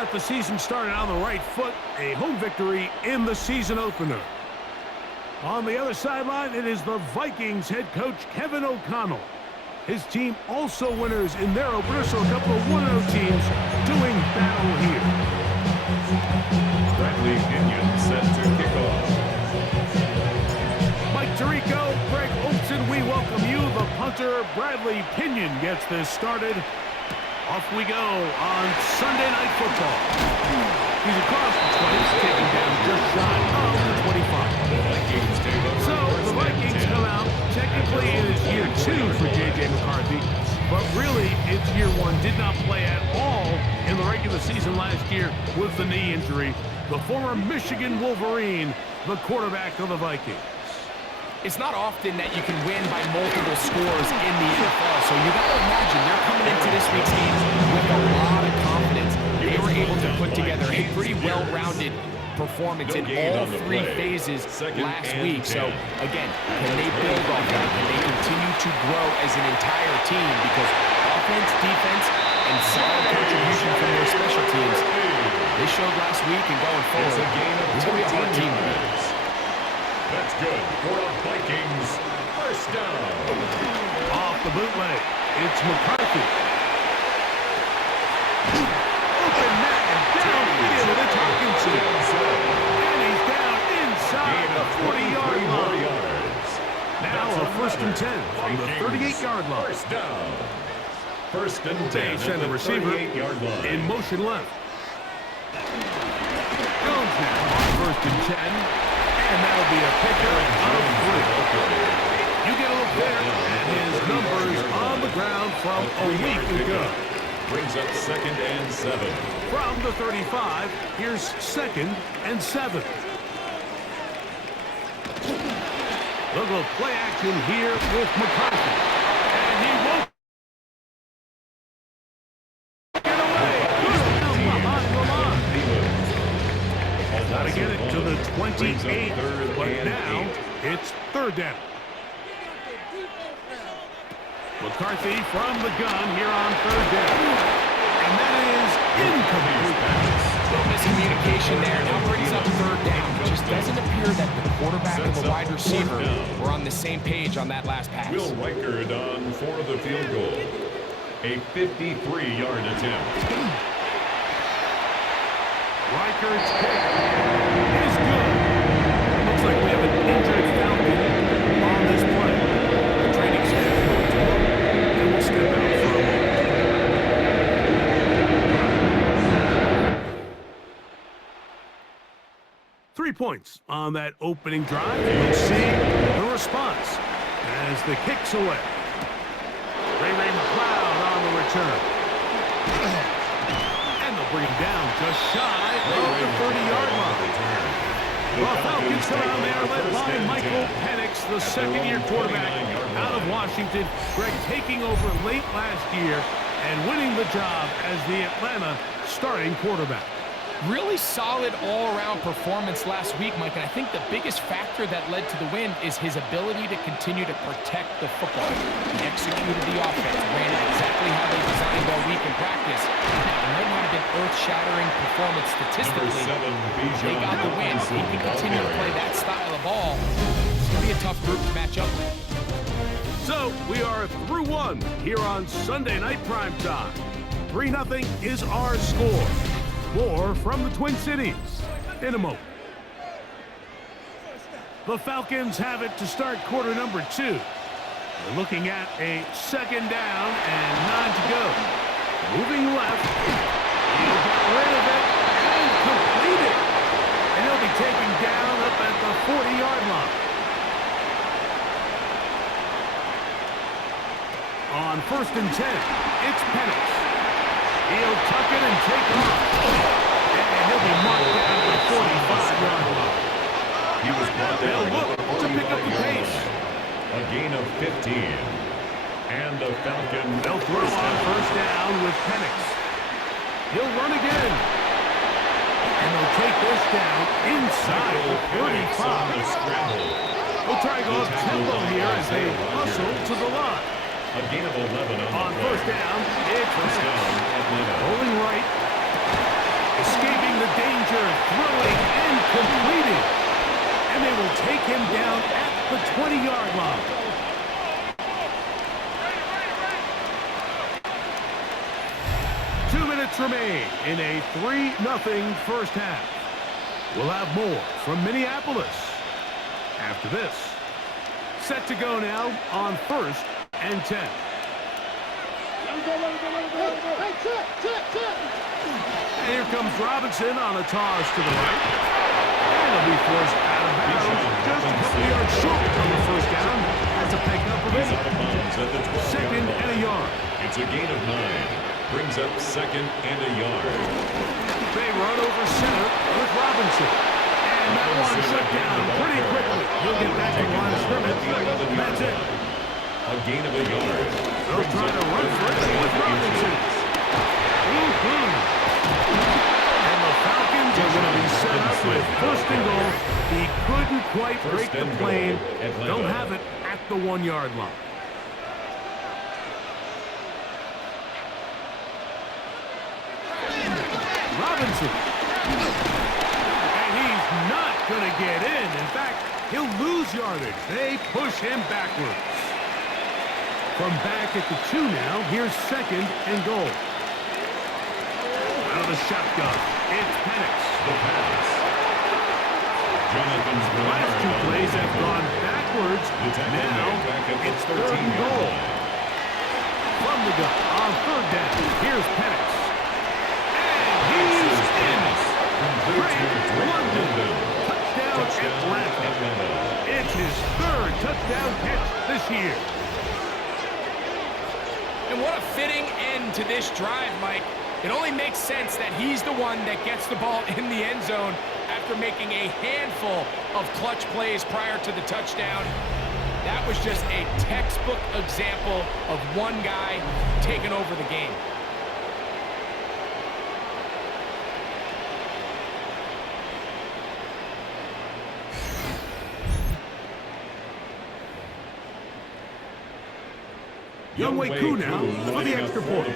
got the season started on the right foot. A home victory in the season opener. On the other sideline, it is the Vikings head coach Kevin O'Connell. His team also winners in their opener, so a couple of 1-0 teams doing battle here. Bradley Pinion set to kick off. Mike Tirico, Greg Olson, we welcome you. The punter, Bradley Pinion, gets this started. Off we go on Sunday Night Football. He's across the 20, taking down just shy of the 25. So the Vikings come out. Technically, it is year 2 for J.J. McCarthy, but really, it's year 1. Did not play at all in the regular season last year with the knee injury. The former Michigan Wolverine, the quarterback of the Vikings. It's not often that you can win by multiple scores in the NFL, so you got to imagine they're coming into this week's game with a lot of confidence. They were able to put together a pretty well-rounded performance in all 3 phases last week. So, again, can they build off that? Can they continue to grow as an entire team? Because offense, defense, and solid contribution from their special teams, they showed last week and going forward. It's going to be a hard team to beat. That's good for the Vikings. First down. Off the bootleg, it's McCarthy. Open man, downfield, it's Hawkinson. And he's down inside the 40-yard line. Now a 1st and 10 from the 38-yard line. First down. 1st and 10 They send the receiver in motion left. Jones now on 1st and 10. And that'll be a pickup of 3. You get a look there at his numbers on the ground from a week ago. Brings up 2nd and 7. From the 35, here's 2nd and 7. Little play action here with McCarthy. And he won't get away. Behind the line. Got to get it to the 28, but now it's 3rd down. McCarthy from the gun here on 3rd down. And that is incomplete. Little miscommunication there. Now brings up 3rd down. It just doesn't appear that the quarterback and the wide receiver were on the same page on that last pass. Will Reichard on for the field goal. A 53-yard attempt. Reichard's kick is good. Looks like we have an injured Falcon on this play. The training staff going to look, and we'll step out for a moment. 3 points on that opening drive. We'll see the response as the kick's away. Ray McLeod on the return. Bring him down just shy of the 30-yard line. Well, Falcons come out there led by Michael Penix, the second-year quarterback out of Washington. Greg taking over late last year and winning the job as the Atlanta starting quarterback. Really solid all-around performance last week, Mike, and I think the biggest factor that led to the win is his ability to continue to protect the football. He executed the offense, ran it exactly how they designed all week in practice. Now, it might not have been earth-shattering performance statistically. They got the win. If he can continue to play that style of ball, it's going to be a tough group to match up with. So, we are through 1 here on Sunday Night Primetime. 3-0 is our score. More from the Twin Cities in a moment. The Falcons have it to start quarter number 2. We're looking at a 2nd down and 9 to go. Moving left. He'll get rid of it and complete it. And he'll be taken down up at the 40-yard line. On 1st and 10, it's Penix. He'll tuck it and take off. And he'll be marked down at the 45-yard line. He was brought down. They'll look to pick up the pace. A gain of 15. And the Falcons. They'll throw on 1st down with Penix. He'll run again. And they'll take this down inside the 35. We'll try to go up tempo here as they hustle to the line. A gain of 11 on 1st down, it's Penix. Rolling right. escaping the danger, throwing and completing. And they will take him down at the 20-yard line. Remain in a 3-0 first half. We'll have more from Minneapolis after this. Set to go now on 1st and 10. And here comes Robinson on a toss to the right. And he'll be forced out of bounds just a couple yards short on the first down. That's a pickup of 8. Second and a yard. It's a gain of 9. Brings up 2nd and a yard. They run over center with Robinson. And that one shut down pretty quickly. He'll get back to the line of scrimmage. That's it. A gain of a yard. They'll try to run for it with Robinson. And the Falcons are going to be set up with 1st and goal. He couldn't quite break the plane. They'll have it at the 1-yard line. Robinson. And he's not going to get in. In fact, he'll lose yardage. They push him backwards. From back at the 2 now, here's 2nd and goal. Out of the shotgun, it's Penix. The pass. Jonathan's last 2 plays have gone backwards. Now it's 3rd and goal. From the gun on 3rd down, here's Penix. He's in. London. Touchdown Atlanta. It's his 3rd touchdown catch this year. And what a fitting end to this drive, Mike. It only makes sense that he's the one that gets the ball in the end zone after making a handful of clutch plays prior to the touchdown. That was just a textbook example of one guy taking over the game. Younghoe Koo now for the extra point.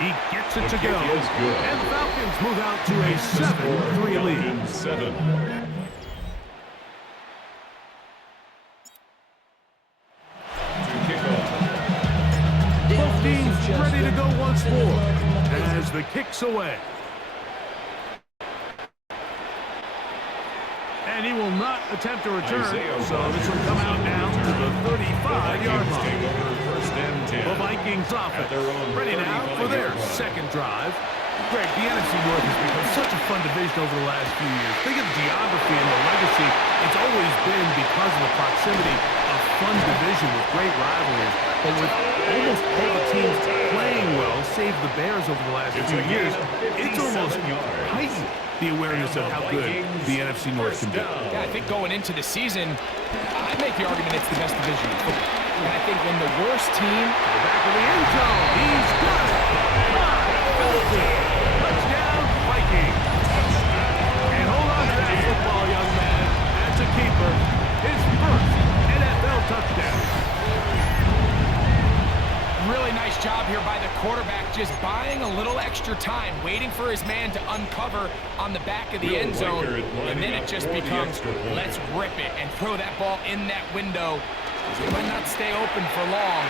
He gets it to go. And the Falcons move out to a 7-3 lead. 7. Both teams ready to go once more as the kick's away. And he will not attempt a return, so this will come out now to the 35-yard line. The Vikings offense ready now for their 2nd drive. Greg, the NFC North has become such a fun division over the last few years. Think of the geography and the legacy. It's always been because of the proximity of fun division with great rivalries. But with almost all the teams playing well, save the Bears over the last few years, it's almost heightened the awareness of how good the NFC North can be. Yeah, I think going into the season, I'd make the argument it's the best division in football. And I think when the worst team... To the back of the end zone, he's got it! Touchdown, Vikings! And hold on to that football, young man. That's a keeper. His first NFL touchdown. Really nice job here by the quarterback, just buying a little extra time, waiting for his man to uncover on the back of the end zone, and then it just becomes, let's rip it and throw that ball in that window. It might not stay open for long.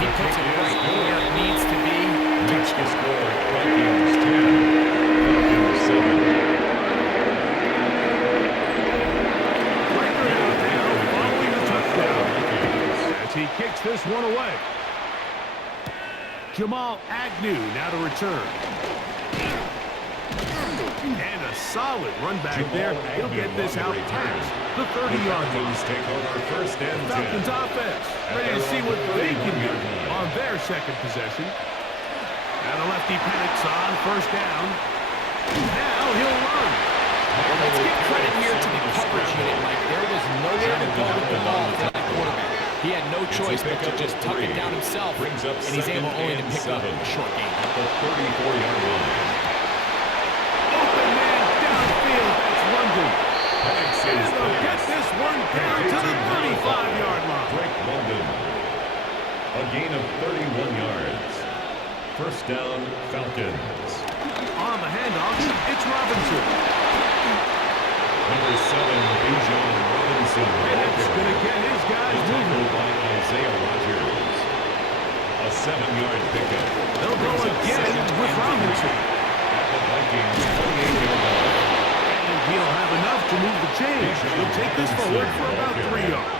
He puts it right where it needs to be. Next to score, Vikings 10, Falcons 7. Following the touchdown as he kicks this one away. Jamal Agnew now to return. And a solid run back there. He'll get this out past the 30-yard line. Take over 1st and 10. Falcons offense ready to see what they can do on their 2nd possession. And the lefty Penix on 1st down. Now he'll run. Well, let's give credit here to the coverage unit, Mike. There was nowhere to go with the ball for that quarterback. He had no choice but to just tuck it down himself, and he's able only to pick up a short gain. At the 34-yard line. Open man downfield. That's London. And they'll get this one down to the 35-yard line. Drake London. A gain of 31 yards. First down, Falcons. On the handoff, it's Robinson. Number 7, Bijan Robinson. And it's going to get his guys moving. By Isaiah Rodgers. A 7-yard pickup. They'll go again with Robinson. At the Vikings 28-yard line. And he'll have enough to move the chains. He'll take this forward for about 3 yards.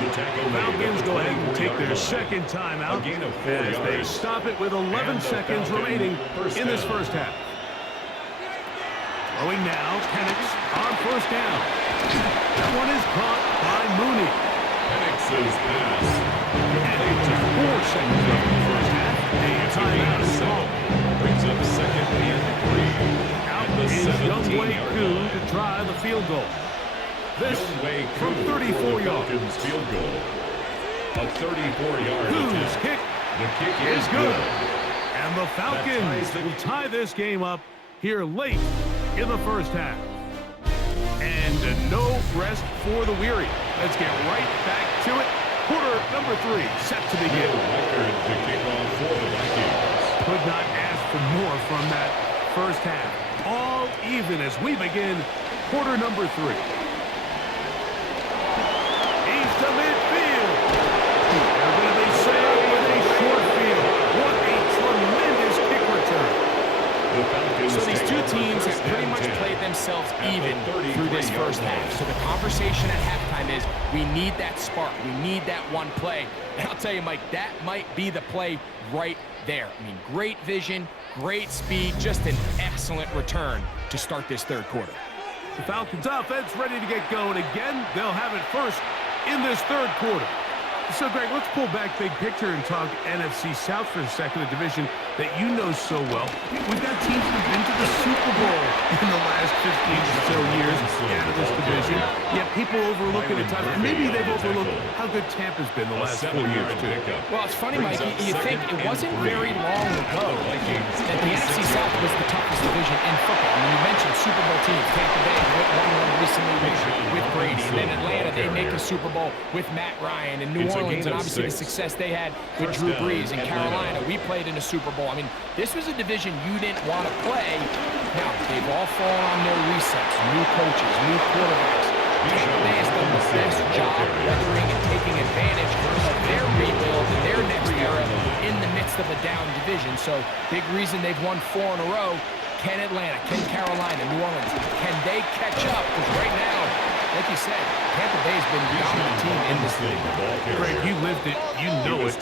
Falcons go ahead and take their second timeout as they stop it with 11 seconds remaining in this first half. Throwing now, Penix on first down. That one is caught by Mooney. Penix's pass. And just 4 seconds left in the first half. A timeout is called. Brings up second and 3. Out is Younghoe Koo to try the field goal. This from 34 yards. Falcons field goal. A 34-yard Koo's attempt. kick The kick is good. And the Falcons will tie this game up here late in the first half. And no rest for the weary. Let's get right back to it. Quarter number 3 set to begin. Record to kick off for the Vikings. Could not ask for more from that first half. All even as we begin quarter number 3. To midfield. They're going to be sailed with a short field. What a tremendous kick return. So these two teams have pretty much played themselves even through this first half. So the conversation at halftime is we need that spark. We need that one play. And I'll tell you, Mike, that might be the play right there. I mean, great vision, great speed, just an excellent return to start this third quarter. The Falcons offense ready to get going again. They'll have it first in this third quarter. So, Greg, let's pull back big picture and talk NFC South for a second, a division that you know so well. We've got teams that have been to the Super Bowl in the last 15 or so years out of this division, yet people overlook it at times. And maybe they've overlooked how good Tampa's been the last 4 years, too. Well, it's funny, Mike, you think it wasn't very long ago that the NFC South was the toughest division in football. I mean, you mentioned Super Bowl teams. Tampa Bay won one recently with Brady. And then Atlanta, they make a Super Bowl with Matt Ryan. And New Orleans, and obviously the success they had with Drew Brees. And Carolina, we played in a Super Bowl. I mean, this was a division you didn't want to play. Now, they've all fallen on their resets, new coaches, new quarterbacks. Tampa Bay has done the best job weathering and taking advantage of their rebuild and their next era in the midst of a down division. So, big reason they've won 4 in a row. Can Atlanta, can Carolina, New Orleans, can they catch up? Because right now, like you said, Tampa Bay's been the dominant team in this league. Greg, you lived it, you know it.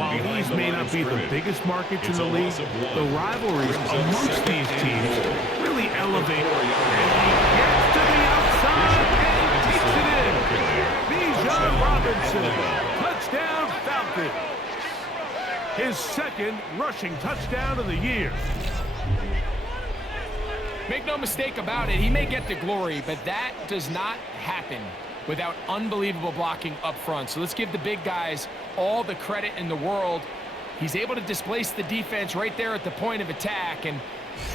While these may not be the biggest markets in the league, the rivalries amongst these teams really elevate. And he gets to the outside and takes it in. Bijan Robinson, touchdown Falcons. His second rushing touchdown of the year. Make no mistake about it, he may get the glory, but that does not happen without unbelievable blocking up front. So let's give the big guys all the credit in the world. He's able to displace the defense right there at the point of attack, and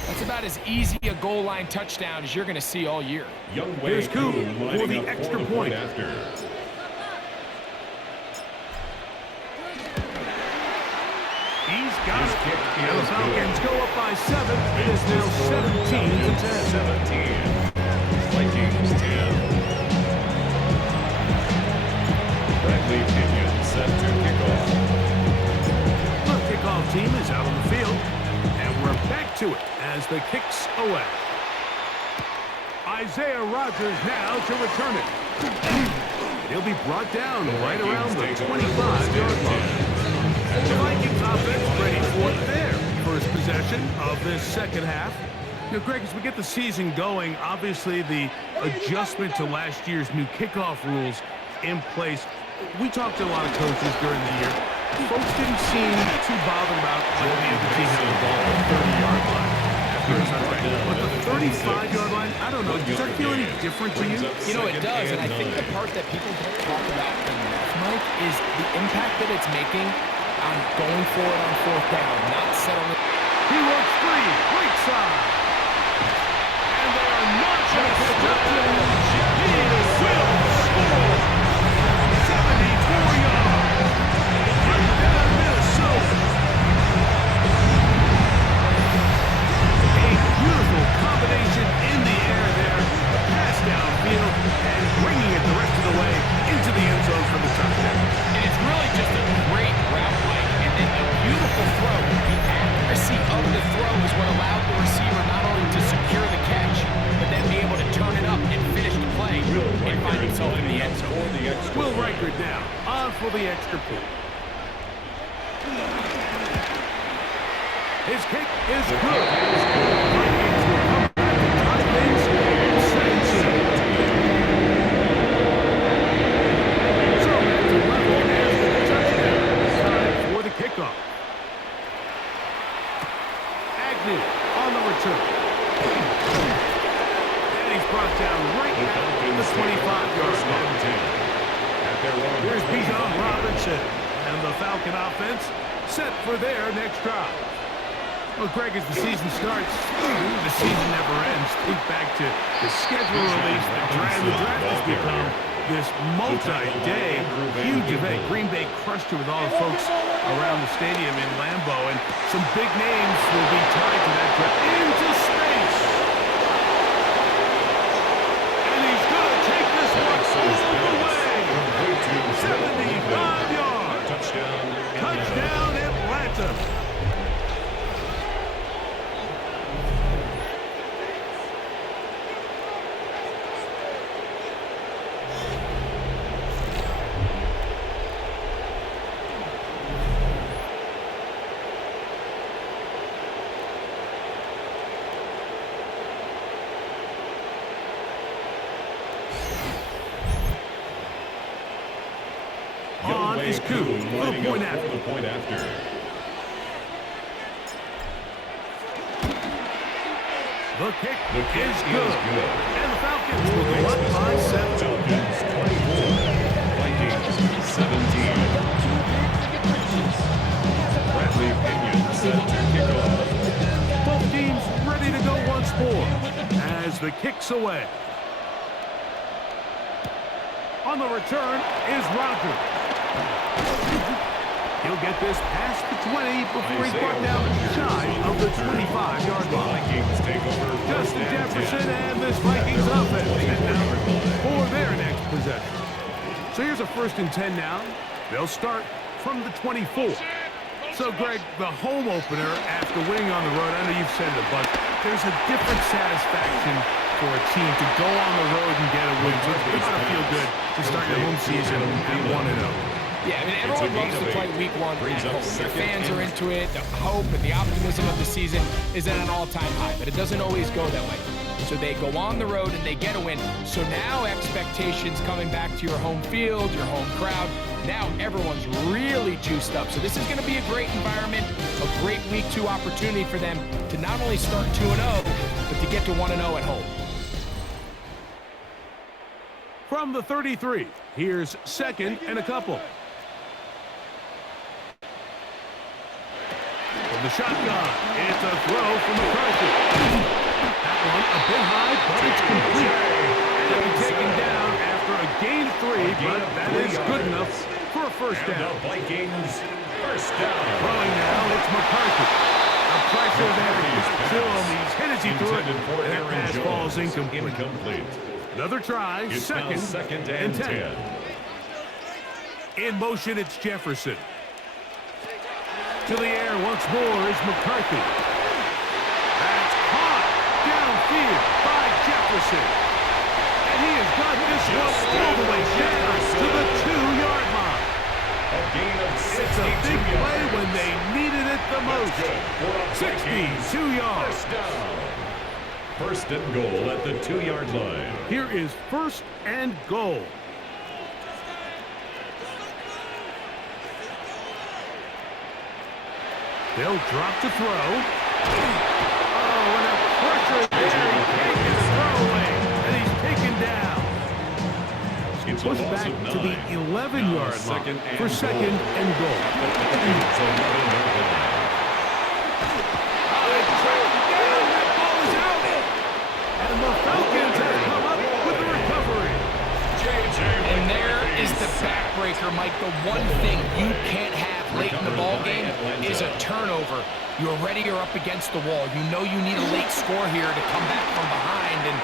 that's about as easy a goal line touchdown as you're going to see all year. Here's Koo for the extra point. He's got it. And the Falcons go up by 7. It is now 17-10. 17. Vikings 10. Bradley Pinion set to kickoff. The kickoff team is out on the field, and we're back to it as the kick's away. Isaiah Rodgers now to return it. He'll be brought down right around the 25-yard line. The Vikings offense ready for their first possession of this second half. You know, Greg, as we get the season going, obviously the adjustment to last year's new kickoff rules in place. We talked to a lot of coaches during the year. Folks didn't seem too bothered about letting the other team have the ball at the 30-yard line. But the 35-yard line, I don't know, does that feel any different to you? You know, it does, and I think the part that people don't talk about enough, Mike, is the impact that it's making on going for it on fourth down, not settling. He works free, right side. And they are not going to touch him. He will score. 74 yards. will record down. On for the extra point. His kick is good. Vikings will come back to tie things 17. So back to level as the touchdown. Time for the kickoff. Agnew on the return. And he's brought down right at the 25-yard line. Here's Bijan Robinson. And the Falcon offense set for their next drive. Well, Greg, as the season starts, the season never ends. Think back to the schedule release. The draft has become this multi-day, huge event. Green Bay crushed it with all the folks around the stadium in Lambeau, and some big names will be tied to that draft. Into space! And he's going to take this one all the way! 75 yards! Touchdown, Atlanta! Is Koo for the point after. The kick is good. And the Falcons will go up by 7. Falcons 24, Vikings 17. Bradley Pinion set to kick off. Both teams ready to go once more as the kick's away. On the return is Rodgers. He'll get this past the 20 before he's brought down shy of the 25-yard line. Vikings take over. Justin Jefferson and this Vikings offense head now for their next possession. So here's a 1st and 10 now. They'll start from the 24. So, Greg, the home opener after winning on the road, I know you've said it a bunch, there's a different satisfaction for a team to go on the road and get a win. So it's got to feel good to start your home season at 1-0. Yeah, I mean, everyone loves to play week one at home. Their fans are into it. The hope and the optimism of the season is at an all-time high, but it doesn't always go that way. So they go on the road and they get a win. So now expectations coming back to your home field, your home crowd. Now everyone's really juiced up. So this is going to be a great environment, a great week 2 opportunity for them to not only start 2-0, but to get to 1-0 at home. From the 33, here's 2nd and a couple. From the shotgun, it's a throw from McCarthy. That one a bit high, but it's complete. And it'll be taken down after a gain of 3, but that is good enough for a first down. The Vikings first down. Throwing now, it's McCarthy. A pressure there. Still, he's hit as he threw it, and that pass falls incomplete. Another try, It's second and 10. In motion, it's Jefferson. To the air once more is McCarthy. That's caught downfield by Jefferson. And he has got this one all the way down to the 2-yard line. A gain of 62 It's a big play yards. when they needed it the most. 62 yards. First down. First and goal at the 2-yard line. Here is 1st and goal. They'll drop to throw. Oh, and a pressure there. He can't get a throw away, and he's taken down. It's Pushed back to the 11-yard line for 2nd and goal. And the Falcons have come up with the recovery. And there is the backbreaker, Mike. The one thing you can't have late in the ballgame is a turnover. You're already up against the wall. You know you need a late score here to come back from behind. And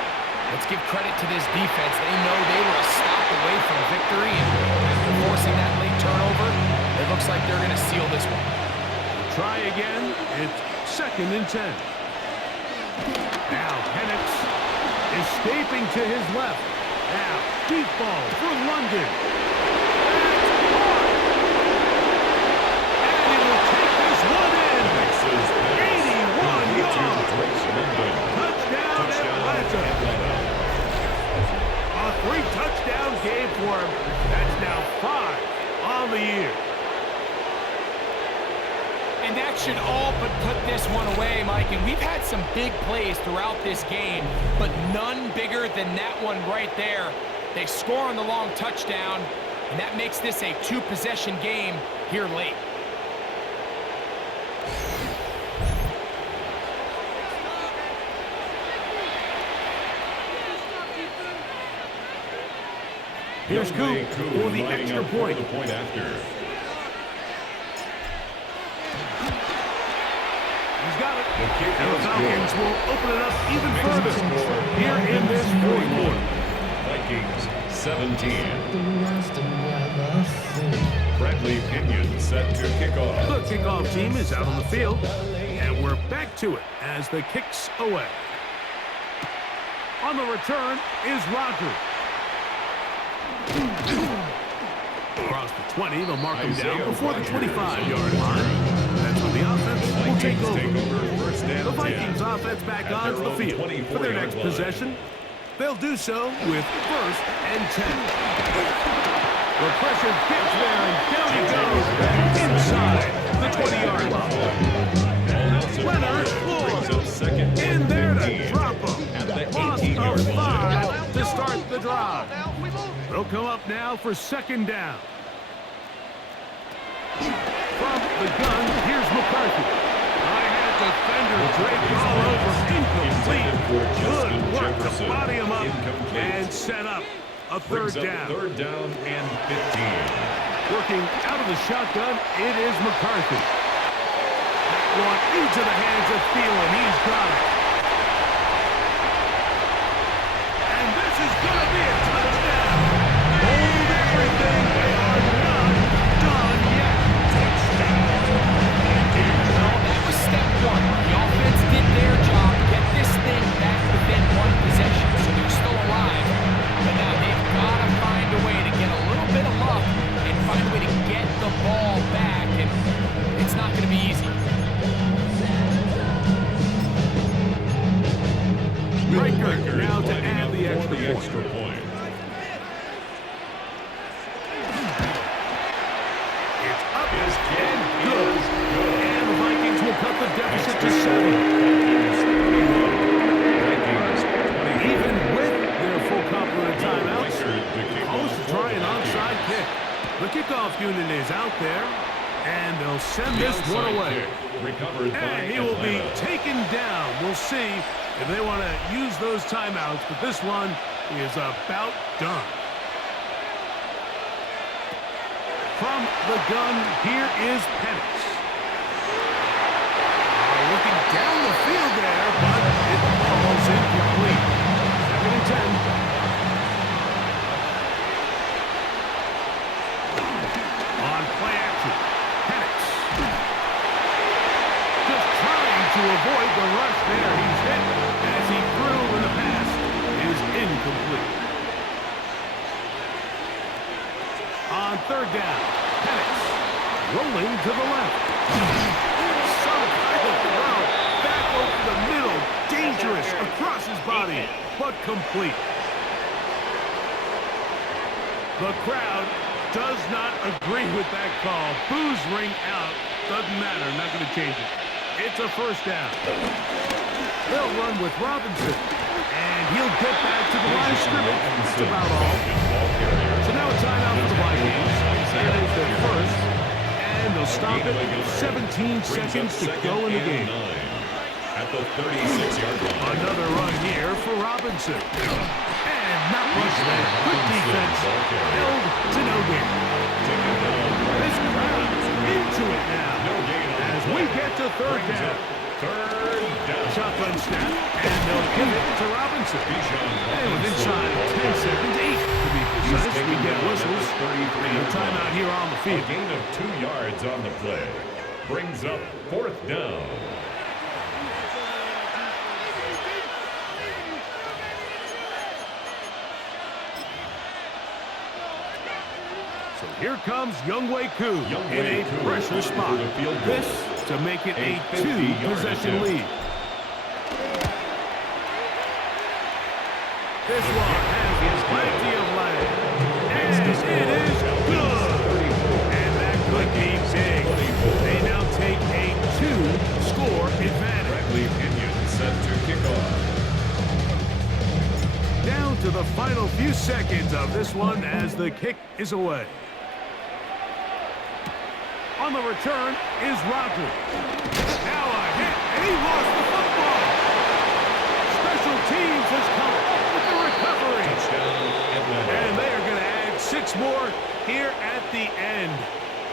let's give credit to this defense. They know they were a stop away from victory. And after forcing that late turnover, it looks like they're going to seal this one. Try again. It's 2nd and 10. Now Penix escaping to his left. Now deep ball for London. Touchdown, Atlanta. A 3-touchdown game for him. That's now 5 on the year. And that should all but put this one away, Mike. And we've had some big plays throughout this game, but none bigger than that one right there. They score on the long touchdown, and that makes this a 2-possession game here late. Here's Coop for the extra point. He's got it. And the Falcons will open it up even further here in this fourth quarter. Vikings 17. Bradley Pinion set to kick off. The kickoff team is out on the field, and we're back to it as the kicks away. On the return is Rodgers. Across the 20, they'll mark him down before the 25-yard line. That's when the offense will take over. The Vikings offense back onto the field for their next possession. They'll do so with 1st and 10. The pressure gets there, and down he goes inside the 20-yard line. Leonard Floyd in there to drop him. Loss of 5 to start the drive. They'll come up now for 2nd down. From the gun, here's McCarthy. High-hand defender draped all over, incomplete. Good work to body him up and set up a 3rd down. 3rd down and 15. Working out of the shotgun, it is McCarthy. That one into the hands of Thielen. He's got it. And this is going to be a touchdown. Hold everything. They are not done yet. Well, that was step 1. The offense did their job, get this thing back within 1 possession, so they're still alive. But now they've got to find a way to get a little bit of luck and find a way to get the ball back, and it's not going to be easy. Breaker now to add the extra point. It's up and good. And the Vikings will cut the deficit to 7. Even with their full complement of timeouts, O's try an onside kick. The kickoff unit is out there, and they'll send this one away. And he will be taken down. We'll see if they want to use those timeouts, but this one is about done. From the gun, here is Penix. Looking down the field there, but it falls incomplete. 2nd and 10. On play action, Penix. Just trying to avoid the rush there. He's hit as he threw in the pass is incomplete. On 3rd down, Penix rolling to the left. Some kind of throw back over the middle. Dangerous across his body, but complete. The crowd does not agree with that call. Boos ring out. Doesn't matter. Not going to change it. It's a 1st down. They'll run with Robinson. And he'll get back to the line of scrimmage. That's about all. So now a timeout for the Vikings. That is their 1st. And they'll stop it. 17 seconds to go in the game. At the 36-yard line. Another run here for Robinson. And not much there. Good defense. Held to no gain. This crowd's into it now. As we get to 3rd down. 3rd down. Shotgun snap. And they'll give it to Robinson. And with inside 10 seconds, 8 to be precise, we get whistles. And a timeout here on the field. A gain of 2 yards on the play. Brings up 4th down. So here comes Younghoe Koo in a pressure spot. This to make it a 2-possession lead. This one has plenty of leg. And it is good. And that could be big. They now take a 2-score advantage. Bradley Pinion set to kick off. Down to the final few seconds of this one as the kick is away. On the return is Rodgers. Now a hit, and he lost the football. Special teams has come up with the recovery. And they are going to add 6 more here at the end.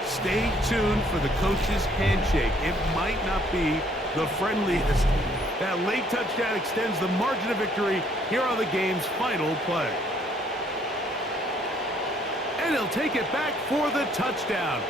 Stay tuned for the coach's handshake. It might not be the friendliest. That late touchdown extends the margin of victory here on the game's final play. And he'll take it back for the touchdown.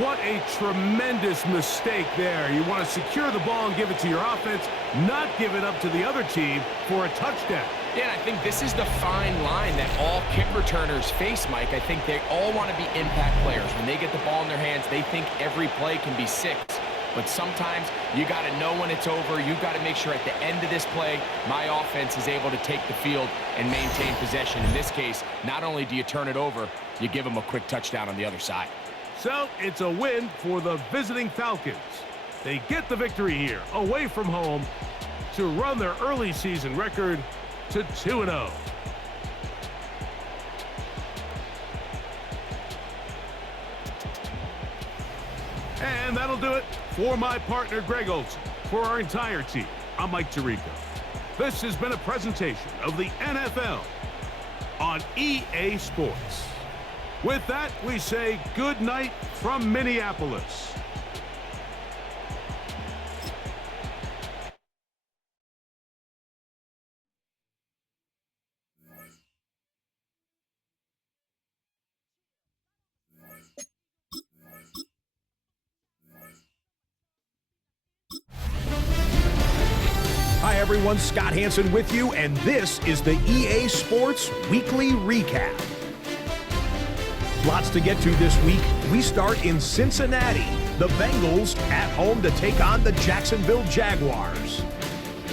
What a tremendous mistake there. You want to secure the ball and give it to your offense, not give it up to the other team for a touchdown. Yeah, and I think this is the fine line that all kick returners face, Mike. I think they all want to be impact players. When they get the ball in their hands, they think every play can be 6. But sometimes you got to know when it's over. You got to make sure at the end of this play, my offense is able to take the field and maintain possession. In this case, not only do you turn it over, you give them a quick touchdown on the other side. So it's a win for the visiting Falcons. They get the victory here, away from home, to run their early season record to 2-0. And that'll do it for my partner, Greg Olson. For our entire team, I'm Mike Tirico. This has been a presentation of the NFL on EA Sports. With that, we say good night from Minneapolis. Hi everyone, Scott Hansen with you, and this is the EA Sports Weekly Recap. Lots to get to this week. We start in Cincinnati. The Bengals at home to take on the Jacksonville Jaguars.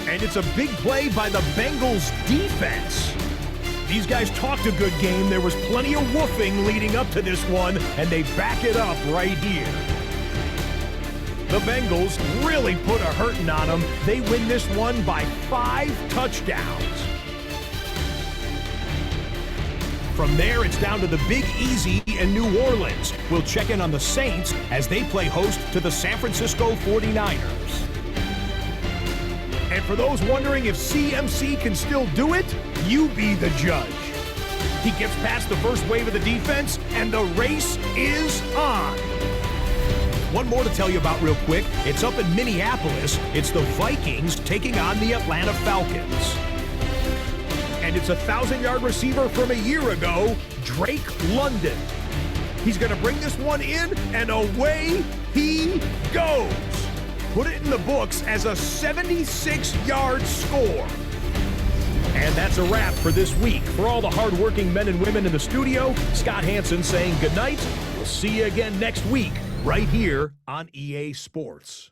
And it's a big play by the Bengals defense. These guys talked a good game. There was plenty of woofing leading up to this one, and they back it up right here. The Bengals really put a hurting on them. They win this one by 5 touchdowns. From there, it's down to the Big Easy in New Orleans. We'll check in on the Saints as they play host to the San Francisco 49ers. And for those wondering if CMC can still do it, you be the judge. He gets past the first wave of the defense, and the race is on. One more to tell you about real quick. It's up in Minneapolis. It's the Vikings taking on the Atlanta Falcons. And it's a 1,000-yard receiver from a year ago, Drake London. He's going to bring this one in, and away he goes. Put it in the books as a 76-yard score. And that's a wrap for this week. For all the hardworking men and women in the studio, Scott Hansen saying goodnight. We'll see you again next week, right here on EA Sports.